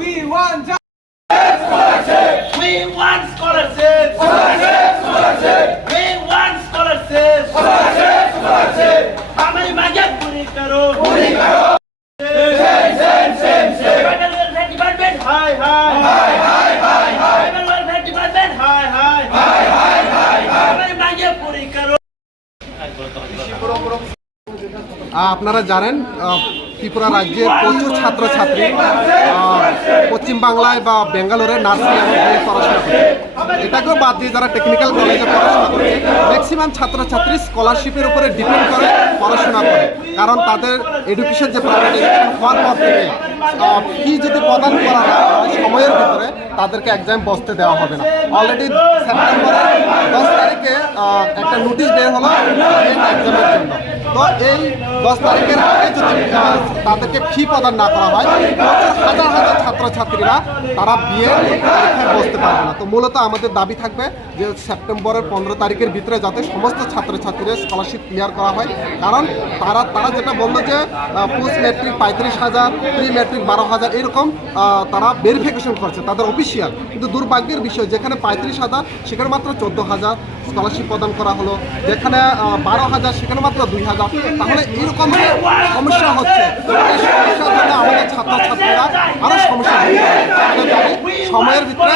We want scholarship. We want scholarship. Scholarship. Scholarship. We want scholarship. Scholarship. Scholarship. हमारी मांगे पूरी करो. पूरी करो. Same. Tribal Welfare Department. Hi. Tribal Welfare Department. Hi. हमारी मांगे पूरी करो. আপনারা জানেন ত্রিপুরা রাজ্যের প্রচুর ছাত্রছাত্রী পশ্চিম বাংলায় বা বেঙ্গালোরে নার্সিং এবং বিএড পড়াশোনা করে। এটাকেও বাদ দিয়ে যারা টেকনিক্যাল কলেজে পড়াশোনা করছে ম্যাক্সিমাম ছাত্রছাত্রী স্কলারশিপের উপরে ডিপেন্ড করে পড়াশোনা করে, কারণ তাদের এডুকেশন যে প্রাইভেট এডুকেশন হওয়ার পর থেকে ফি যদি প্রদান করা না হয় সময়ের ভিতরে তাদেরকে এক্সাম বসতে দেওয়া হবে না। অলরেডি সেপ্টেম্বরের 10 তারিখে একটা নোটিশ বের হলো এক্সামের জন্য। তো এই 10 তারিখের আগে যদি তাদেরকে ফি প্রদান না করা হয় হাজার ছাত্রছাত্রীরা তারা বিএড পরীক্ষায় বসতে পারবে না। তো মূলত আমাদের দাবি থাকবে যে সেপ্টেম্বরের 15 তারিখের ভিতরে যাতে সমস্ত ছাত্রছাত্রীদের স্কলারশিপ ক্লিয়ার করা হয়, কারণ তারা যেটা বললো যে পোস্ট ম্যাট্রিক 35,000, প্রি ম্যাট্রিক 12,000 এরকম তারা ভেরিফিকেশন করছে তাদের অফিসিয়াল, কিন্তু দুর্ভাগ্যের বিষয় যেখানে 35,000 সেখানে মাত্র 14,000 স্কলারশিপ প্রদান করা হলো, যেখানে 12,000 সেখানে মাত্র 2,000। তাহলে এরকম সমস্যা হচ্ছে, এই সমস্যার জন্য আমাদের ছাত্রছাত্রীরা আরও সমস্যা হচ্ছে। সময়ের ভিতরে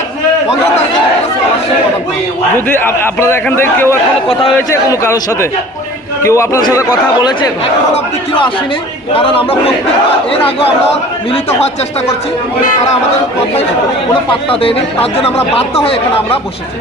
15 তারিখের স্কলারশিপ প্রদান করা। যদি আপনাদের এখান থেকে কেউ এখন কথা হয়েছে কোনো কারোর সাথে, কেউ আপনার সাথে কথা বলেছে? এখন অব্দি কেউ আসেনি, কারণ আমরা এর আগেও আমরা মিলিত হওয়ার চেষ্টা করছি, তারা আমাদের কথায় কোনো পাত্তা দেয়নি, তার জন্য আমরা বাধ্য হয়ে এখানে আমরা বসেছি।